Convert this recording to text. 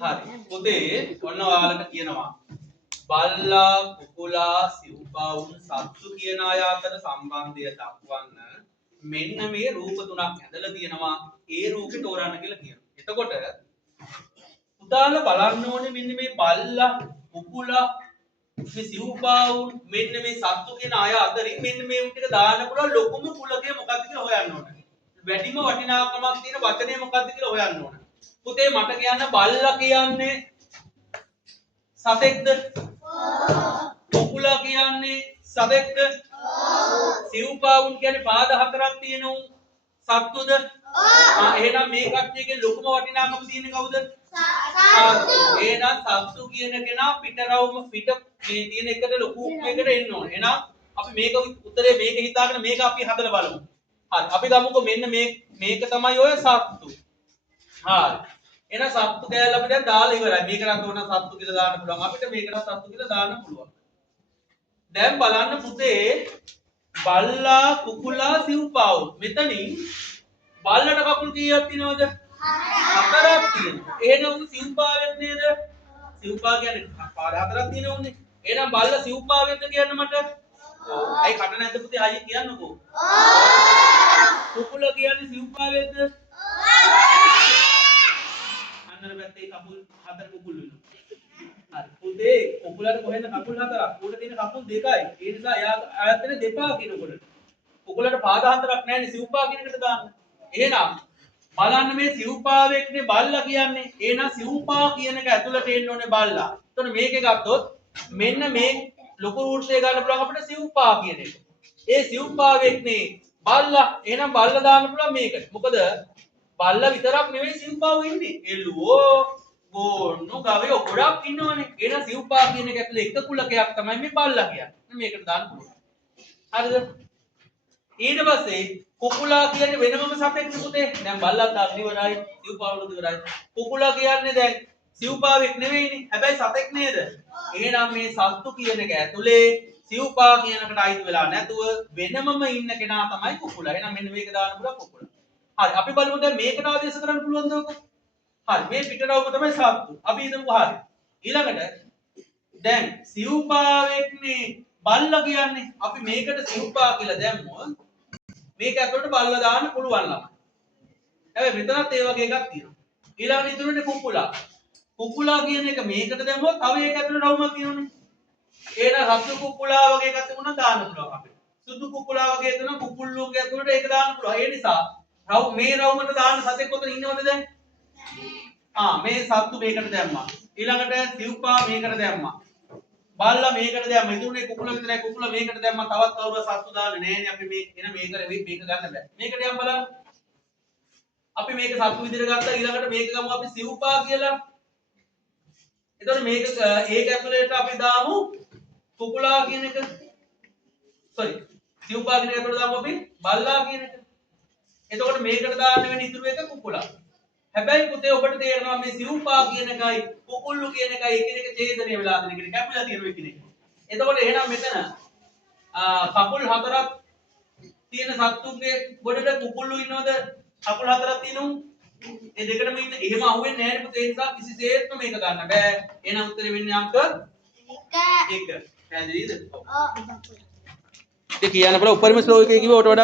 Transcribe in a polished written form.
හරි. පොතේ ඔන්න ඔයාලට කියනවා බල්ලා කුකුලා සිව්පාවුන් සත්තු කියන අය අතර සම්බන්ධය දක්වන්න මෙන්න මේ රූප තුනක් ඇඳලා තියෙනවා. ඒ රූපේ තෝරන්න කියලා කියනවා. එතකොට උදාහරණ බලන්න ඕනේ මෙන්න මේ බල්ලා කුකුලා මේ සිව්පාවුන් මෙන්න මේ සත්තු කියන අය අතරින් මෙන්න මේ උන් ටික දාන්න පුළුවන් ලොකුම කුලකය මොකක්ද කියලා හොයන්න ඕනේ. වැඩිම වටිනාකමක් තියෙන වචනේ මොකක්ද කියලා හොයන්න ඕනේ. පුතේ මට කියන්න බල්ලා කියන්නේ සතෙක්ද? කුකුලා කියන්නේ සතෙක්ද? සිව්පාවුන් කියන්නේ පාද හතරක් තියෙන උන් සත්තුද? එහෙනම් මේ කට්ටියගේ ලොකුම වටිනාකම තියෙන්නේ කවුද? සත්තු. එහෙනම් සත්තු කියන කෙනා පිටරවුම පිට මේ තියෙන එකට ලොකු මේකට එන්න ඕනේ. එහෙනම් අපි මේක උත්තරේ මේක හිතාගෙන මේක අපි හදලා බලමු. හරි. අපි ගමුකෝ මෙන්න මේක තමයි ඔය සත්තු. හරි. එහෙනම් සත්තු කෑල්ල අපි දැන් දාලා ඉවරයි. මේකට උන සත්තු කියලා දාන්න පුළුවන්. අපිට මේකට සත්තු කියලා දාන්න පුළුවන්. දැන් බලන්න පුතේ බල්ලා කුකුලා සිව්පාවුන්. මෙතනින් බල්ලට කකුල් කීයක් තියෙනවද? හතරක් තියෙනවා. එහෙනම් උන් සිව්පාවෙක් නේද? සිව්පා කියන්නේ පාද හතරක් තියෙන උන්නේ. එහෙනම් බල්ලා සිව්පාවෙක්ද කියන්න මට? ඔව්. ඇයි කට නැද්ද පුතේ? අයියේ කියන්නකෝ. ඔව්. කුකුලා කියන්නේ සිව්පාවෙක්ද? ඔව්. අන්නර පැත්තේ කකුල් හතර කුකුල් වෙනවා. හරි. පුතේ කුකුලට කොහෙන්ද කකුල් හතරක්? උඩ තියෙන කකුල් දෙකයි. ඒ නිසා එයා ආයතන දෙපා කියනකොට. කුකුලට පාද හතරක් නැහැනේ සිව්පා කියන එකට දාන්න. එහෙනම් බලන්න මේ සිව්පාවෙක්නේ බල්ලා කියන්නේ. එහෙනම් සිව්පා කියන එක ඇතුළට එන්න ඕනේ බල්ලා. එතකොට මේකේ ගත්තොත් මෙන්න මේ ලොකු රූට් එක ගන්න පුළුවන් අපිට සිව්පා කියන එක. ඒ සිව්පාවෙක්නේ බල්ලා. එහෙනම් බල්ලා දාන්න පුළුවන් මේකට. මොකද බල්ලා විතරක් නෙවෙයි සිව්පාව ඉන්නේ. එළුවෝ, ගෝන්නු, ගවයෝ ගොඩක් ඉන්නවනේ. එහෙනම් සිව්පා කියන එක ඇතුළේ එක කුලකයක් තමයි මේ බල්ලා කියන්නේ. මේකට දාන්න පුළුවන්. හරිද? ඊට පස්සේ කුකුලා කියන්නේ වෙනමම සතෙක්ද පුතේ? දැන් බල්ලා දාන්න ඉවරයි, සිව්පාවලුත් ඉවරයි. කුකුලා කියන්නේ දැන් සිව්පාවෙක් නෙවෙයිනේ. හැබැයි සතෙක් නේද? එහෙනම් මේ සත්තු කියන එක ඇතුලේ සිව්පා කියනකට අයිති වෙලා නැතුව වෙනමම ඉන්න කෙනා තමයි කුකුලා. එහෙනම් මෙන්න මේක දාන්න පුළුවන් කුකුලා. හරි අපි බලමු දැන් මේකට ආදේශ කරන්න පුළුවන්ද ඔක? හරි මේ පිටරවුම තමයි සත්තු. අපි හිතමු හරි. ඊළඟට දැන් සිව්පාවෙක්නේ බල්ලා කියන්නේ. අපි මේකට සිව්පා කියලා දැම්මොත් මේක ඇතුළට බල්ලා දාන්න පුළුවන් ළමයි. හැබැයි මෙතනත් ඒ වගේ එකක් තියෙනවා. ඊළඟට ඉතුරුනේ කුකුලා. කුකුලා කියන එක මේකට දැම්මොත් තව ඒක ඇතුළේ රවුමක් තියෙනවනේ. එහෙනම් රතු කුකුලා වගේ එකක් තිබුණා දාන්න පුළුවන් අපිට. සුදු කුකුලා වගේ තියෙන කුකුල්ලෝගේ ඇතුළට ඒක දාන්න පුළුවන්. ඒ නිසා මේ රවුමට දාන්න සතෙක් කොතන ඉන්නවද දැන්? මේ සත්තු මේකට දැම්මා. ඊළඟට සිව්පා මේකට දැම්මා. බල්ලා මේකට දැම්මා. ඉතුරුනේ කුකුලා විතරයි. කුකුලා මේකට දැම්මා. තවත් කවුරුත් සත්තු දාන්නේ නැහැනේ. අපි මේක එන මේක නෙවෙයි මේක ගන්න බෑ. මේකට යම් බලන්න. අපි මේක සත්තු විදිහට ගත්තා. ඊළඟට මේක ගමු අපි සිව්පා කියලා. එතකොට මේක ඒක ඇතුළේට අපි දාමු කුකුලා කියන එක. sorry. සිව්පා කියන එක ඇතුළේ දාමු අපි බල්ලා කියන එක. එතකොට මේකට දාන්න වෙන ඉතුරු එක කුකුලා. හැබැයි පුතේ ඔබට තේරෙනවා මේ සිව්පා කියන එකයි කුකුල්ලු කියන එකයි එකිනෙක ඡේදනය වෙලා තියෙන එක කැපිලා තියෙන එකිනෙක. එතකොට එහෙනම් මෙතන කකුල් හතරක් තියෙන සත්තුන්ගේ ගොඩට කුකුල්ලු ඉන්නවද? කකුල් හතරක් තියෙනුම් ඒ දෙකටම ඉන්න එහෙම අහුවෙන්නේ නැහැ නේ පුතේ. ඒ නිසා කිසිසේත්ම මේක ගන්න බෑ. එහෙනම් උත්තරේ වෙන්නේ අංක 1. පැහැදිලිද? ඔව්. ඒක කියන්න බල උපරිම ස්ලෝ එකේ කිව්ව ඔට වඩා